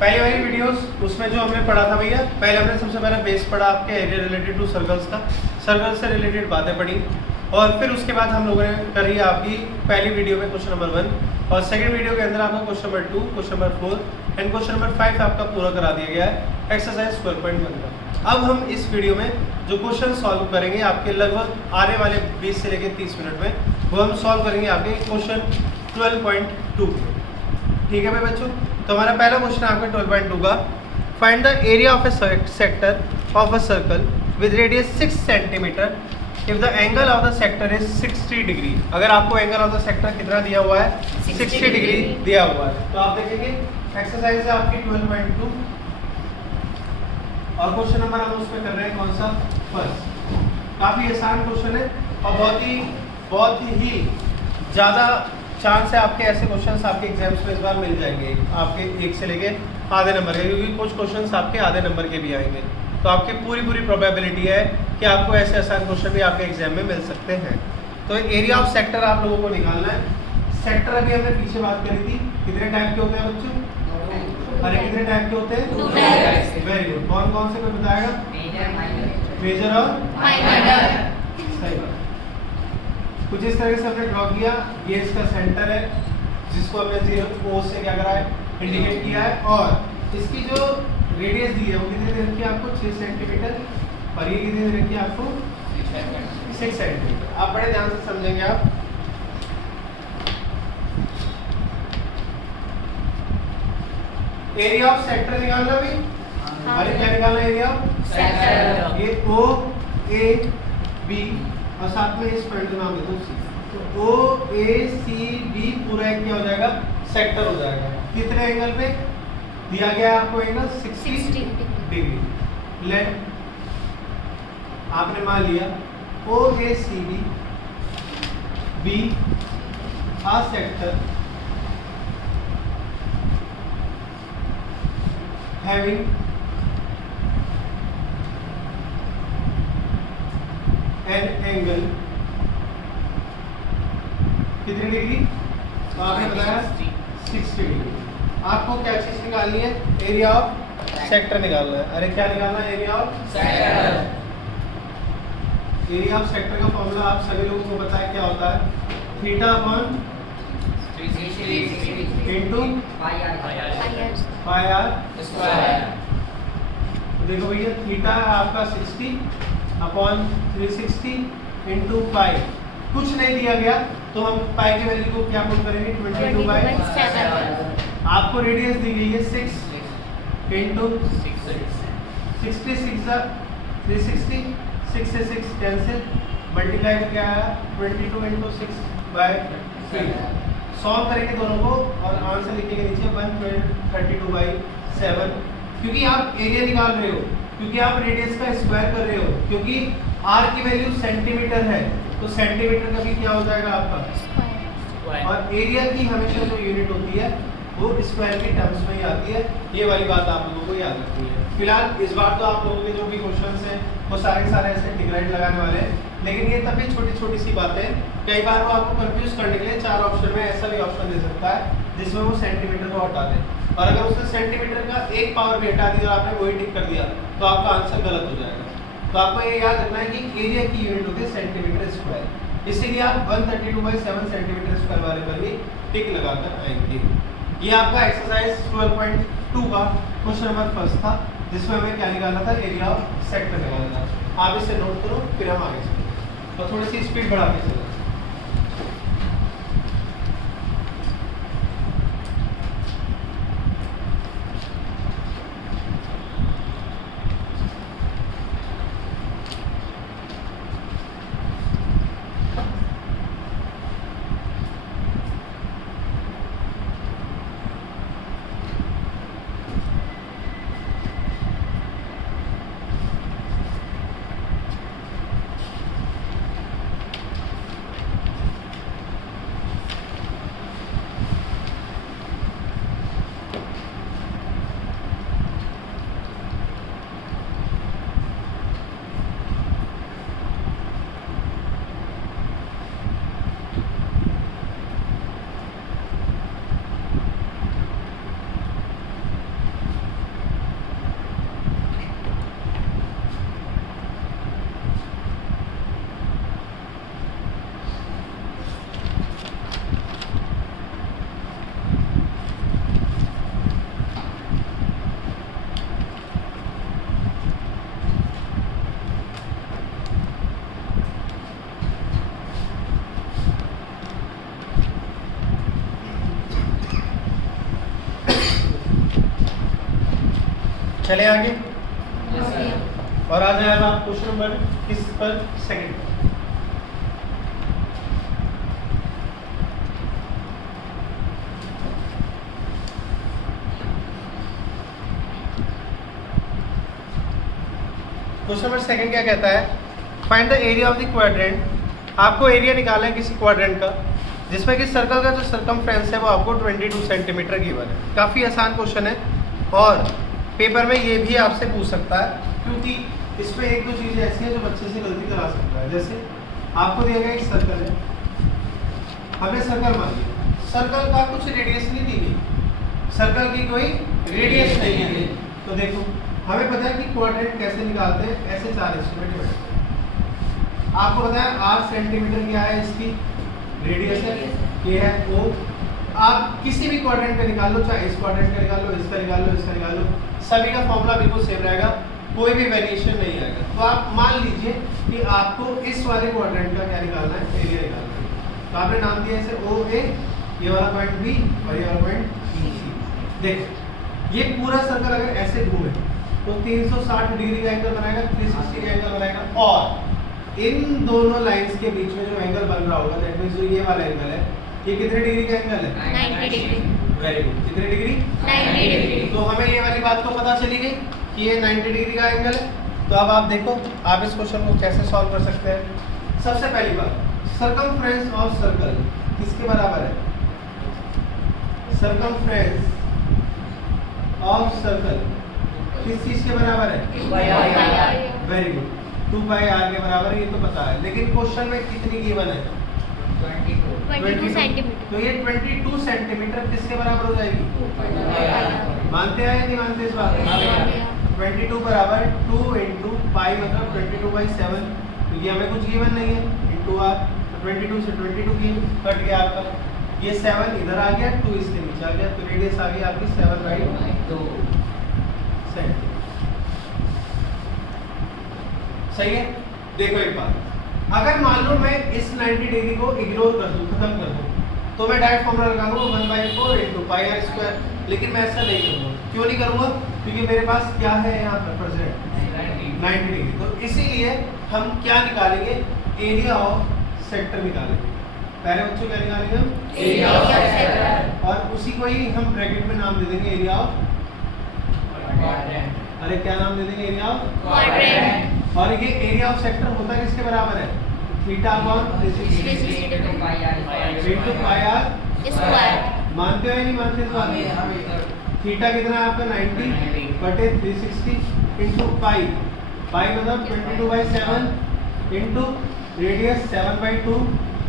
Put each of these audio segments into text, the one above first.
पहली वाली वीडियोस उसमें जो हमने पढ़ा था भैया, पहले हमने सबसे पहले बेस पढ़ा आपके एरिया रिलेटेड टू सर्कल्स का, सर्कल से रिलेटेड बातें पढ़ी, और फिर उसके बाद हम लोगों ने करी आपकी पहली वीडियो में क्वेश्चन नंबर 1, और सेकंड वीडियो के अंदर आपका question number 2, question number 4 and question number 5 आपका पूरा करा दिया गया है एक्सरसाइज 12.1 का। अब हम इस वीडियो में जो क्वेश्चन सॉल्व करेंगे आपके लगभग आने वाले 20 से लेकर 30 मिनट में, वो हम सॉल्व करेंगे आपके क्वेश्चन 12.2 के। ठीक है भाई बच्चों, तो हमारा पहला क्वेश्चन है आपका 12.2 का, find the area of A sector of a circle with radius 6 centimetre if the angle of the sector is 60 degree. अगर आपको एंगल ऑफ द सेक्टर कितना दिया हुआ है, 60 डिग्री दिया हुआ है, तो आप देखेंगे एक्सरसाइज है आपकी 12.2 और क्वेश्चन नंबर हम उसमें कर रहे हैं कौन सा, फर्स्ट। काफी आसान क्वेश्चन है और बहुत ही ज़्यादा चांस है आपके ऐसे क्वेश्चंस आपके एग्जाम्स में इस बार मिल जाएंगे, आपके 1 से लेके आधे नंबर के, क्योंकि कुछ क्वेश्चंस आपके आधे नंबर के भी आएंगे, तो आपकी पूरी प्रोबेबिलिटी है कि आपको ऐसे आसान क्वेश्चन भी आपके एग्जाम में मिल सकते हैं। तो एरिया ऑफ सेक्टर आप लोगों को निकालना है। सेक्टर अभी हमने पीछे बात करी थी, कितने टाइप के होते हैं बच्चों? अरे कितने टाइप के होते हैं? Very good. कौन कौन से कोई बताएगा? मेजर और माइनर। सही बात। कुछ इस तरह से हमने ड्रॉ किया, ये इसका सेंटर है जिसको हमने 0 से क्या करा है, इंडिकेट किया है, और इसकी जो रेडियस दी है वो कितनी दे रखी है आपको, 6 सेंटीमीटर, और ये कितनी दे रखी है आपको, 6 सेंटीमीटर। आप बड़े ध्यान से समझेंगे आप। एरिया ऑफ सेक्टर निकालना भी, अरे क्या निकालना है एरिया ऑफ सेक्टर, ये O A B और साथ में इस पॉइंट का नाम दे दो C, तो O A C B पूरा एक क्या हो जाएगा, सेक्टर हो जाएगा। कितने एंगल पे दिया गया है आपको एंगल, 60 डिग्री। लेट आपने मान लिया O A C B a sector having an angle कितनी डिग्री, तो आपने बताया 60 डिग्री। आपको क्या चीज निकालनी है, एरिया ऑफ सेक्टर निकालना है। अरे क्या निकालना है, area of sector. Area of sector का फॉर्मूला आप सभी लोगों को पता है क्या होता है, theta upon 360 into pi r square. देखो भैया थीटा है आपका 60 अपॉन 360 इनटू पाई, कुछ नहीं दिया गया तो हम पाई की वैल्यू को क्या पुट करेंगे, 22/7। आपको रेडियस दी गई है 6 इनटू 66 360, 6 से 6 कैंसिल, मल्टीप्लाई करके आया 22 इनटू 6/3। सॉल्व करेंगे दोनों को और आंसर लिखेंगे नीचे 132/7, क्योंकि आप एरिया निकाल रहे हो, क्योंकि आप रेडियस का स्क्वायर कर रहे हो, क्योंकि r की वैल्यू सेंटीमीटर है तो सेंटीमीटर का भी क्या हो जाएगा आपका स्क्वायर, और एरिया की हमेशा जो यूनिट होती है वो स्क्वायर के टर्म्स में ही आती है। ये वाली बात आप लोगों को याद रखनी है। फिलहाल इस बार तो आप लोगों के जो भी क्वेश्चंस हैं वो सारे के सारे ऐसे टिक लगाने वाले हैं, लेकिन ये तभी छोटी सी बातें हैं, कई बार वो आपको कंफ्यूज करने के लिए 4 ऑप्शन में ऐसा भी ऑप्शन दे सकता है जिसमें वो सेंटीमीटर को हटा दे, और अगर उसने सेंटीमीटर का एक पावर भी हटा दिया और आपने वही टिक कर दिया तो आपका आंसर गलत हो जाएगा। तो आपको ये याद रखना है कि एरिया की यूनिट होती है सेंटीमीटर स्क्वायर, इसीलिए आप 132/7 सेंटीमीटर स्क्वायर वाले पर भी टिक लगाकर आएंगे। ये आपका एक्सरसाइज 12.2 का क्वेश्चन नंबर फर्स्ट था, जिसमें हमें क्या निकालना था, एरिया ऑफ सेक्टर निकालना था। आप इसे नोट करो, फिर हम आगे चलेंगे और थोड़ी सी स्पीड बढ़ा के चलेंगे। चले आगे। हाँ भैया। और आ जाए अब आप क्वेश्चन नंबर किस पर? सेकंड। क्वेश्चन नंबर सेकंड क्या कहता है? Find the area of the quadrant. आपको एरिया निकालना है किसी क्वाड्रेंट का जिसमें कि सर्कल का जो सरकमफ्रेंस है वो आपको 22 सेंटीमीटर गिवन है। काफ़ी आसान क्वेश्चन है और पेपर में ये भी आपसे पूछ सकता है, क्योंकि इसमें एक दो चीज़ें ऐसी हैं जो बच्चे से गलती करा सकता है। जैसे आपको दिया गया एक सर्कल है, हमने सर्कल मान लिया, सर्कल का कुछ रेडियस नहीं दी गई, सर्कल की कोई रेडियस नहीं है। तो देखो हमें पता है कि क्वाड्रेंट कैसे निकालते हैं, ऐसे 4 हिस्सों में डिवाइड करते हैं। आपको पता है 8 सेंटीमीटर क्या है, इसकी रेडियस है, ये है O। आप किसी भी क्वाड्रेंट पे निकाल लो, चाहे इस क्वाड्रेंट का निकाल लो, इसका निकाल लो, इसका निकाल लो, सभी का फॉर्मूला बिल्कुल सेम रहेगा, कोई भी वेरिएशन नहीं आएगा। तो आप मान लीजिए कि आपको इस वाले क्वाड्रेंट का क्या निकालना है, एरिया निकालना है। तो आपने नाम दिया इसे OA, ये वाला पॉइंट B और ये वाला पॉइंट C। देखो ये पूरा सर्कल अगर ऐसे घूमे तो 360 डिग्री का एंगल बनाएगा, 360 का एंगल बनाएगा, और इन दोनों लाइंस के बीच में जो एंगल बन रहा होगा, दैट मींस जो ये वाला एंगल है, ये कितने डिग्री का एंगल है? 90 डिग्री। Very good. कितने डिग्री? 90 डिग्री। तो हमें ये वाली बात तो पता चली गई कि ये 90 डिग्री का एंगल है। तो अब आप देखो आप इस क्वेश्चन को कैसे सॉल्व कर सकते हैं। सबसे पहली बात, सर्कमफ्रेंस ऑफ सर्कल किसके बराबर है? सर्कमफ्रेंस ऑफ सर्कल किस चीज के बराबर है? वेरी गुड, 2 पाई आर के बराबर है, ये तो पता है। लेकिन क्वेश्चन में कितनी गिवन है? 22 सेंटीमीटर। तो ये 22 सेंटीमीटर किसके बराबर हो जाएगी? मानते हैं या नहीं मानते इस बात को? 22 बराबर 2 इंटू पाई मतलब 22/7। तो ये हमें कुछ गिवन नहीं है, इंटू आर। तो 22 से 22 कट गया आपका, ये 7 इधर आ गया, 2 इसके नीचे आ गया, तो रेडियस आ गई आपकी 7/2 सेंटीमीटर। सही है। देखो एक बात, अगर मान लो मैं इस 90 डिग्री को इग्नोर कर दूं, खत्म कर दूं, तो मैं डायरेक्ट फॉर्मूला लगा दूंगा 1/4 इंटू पाई आर स्क्वायर। लेकिन मैं ऐसा नहीं करूंगा। क्यों नहीं करूंगा? क्योंकि मेरे पास क्या है यहाँ पर प्रेजेंट 90 डिग्री। तो इसीलिए हम क्या निकालेंगे? एरिया ऑफ सेक्टर निकालेंगे। पहले बच्चों क्या निकालेंगे हम? Area of sector. और उसी को ही हम ब्रैकेट में नाम दे देंगे एरिया ऑफ। अरे क्या नाम दे देंगे? Area of quadrant. और ये एरिया ऑफ सेक्टर होता है किसके बराबर है? Theta upon 360 into pi r square. मानते हो या नहीं मानते इस बात को? थीटा कितना है आपका? 90 बटे 360 इंटू पाई, पाई मतलब 22/7 इंटू रेडियस 7/2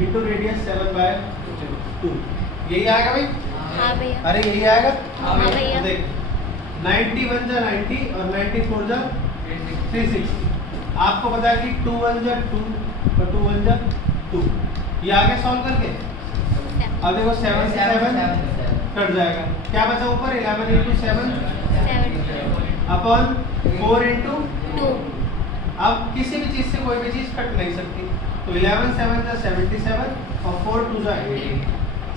इंटू रेडियस 7/2। यही आएगा भाई? हाँ भैया। अरे यही आएगा। हाँ भैया। तो देख 91 जा 90 और 94 जा 360। आपको पता है कि 2 1 जा 2 और 2 1 जा 2। ये आगे सॉल्व करके अब देखो 7 से 7 कट जाएगा, क्या बचा ऊपर? 11 इंटू 7 अपॉन 4 इंटू 2। अब किसी भी चीज से कोई भी चीज कट नहीं सकती, तो 11 7 जा 77 और 4 2 जा 80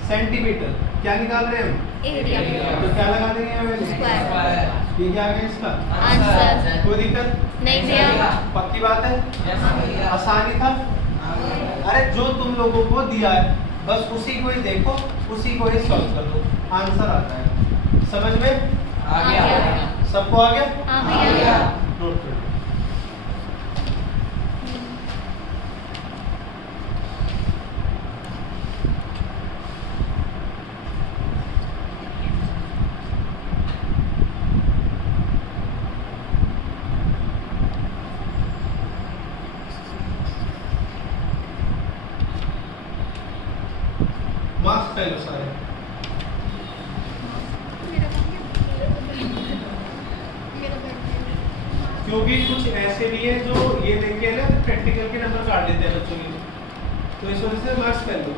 सेंटीमीटर। क्या निकाल रहे हैं हम? एरिया। तो क्या लगा देंगे हमें? स्क्वायर। ये क्या आ गया इसका आंसर। कोई दिक्कत नहीं भैया। पक्की बात है? आसानी था। अरे जो तुम लोगों को दिया है बस उसी को ही देखो, उसी को ही सॉल्व कर दो, आंसर आता है। समझ में आ गया। सबको आ गया? हाँ भैया। नोट करो। मार्क्स पहले सारे क्योंकि कुछ ऐसे भी है जो ये देख के ना प्रैक्टिकल के नंबर काट लेते हैं बच्चों के, तो इस वजह से मार्क्स पहले लो।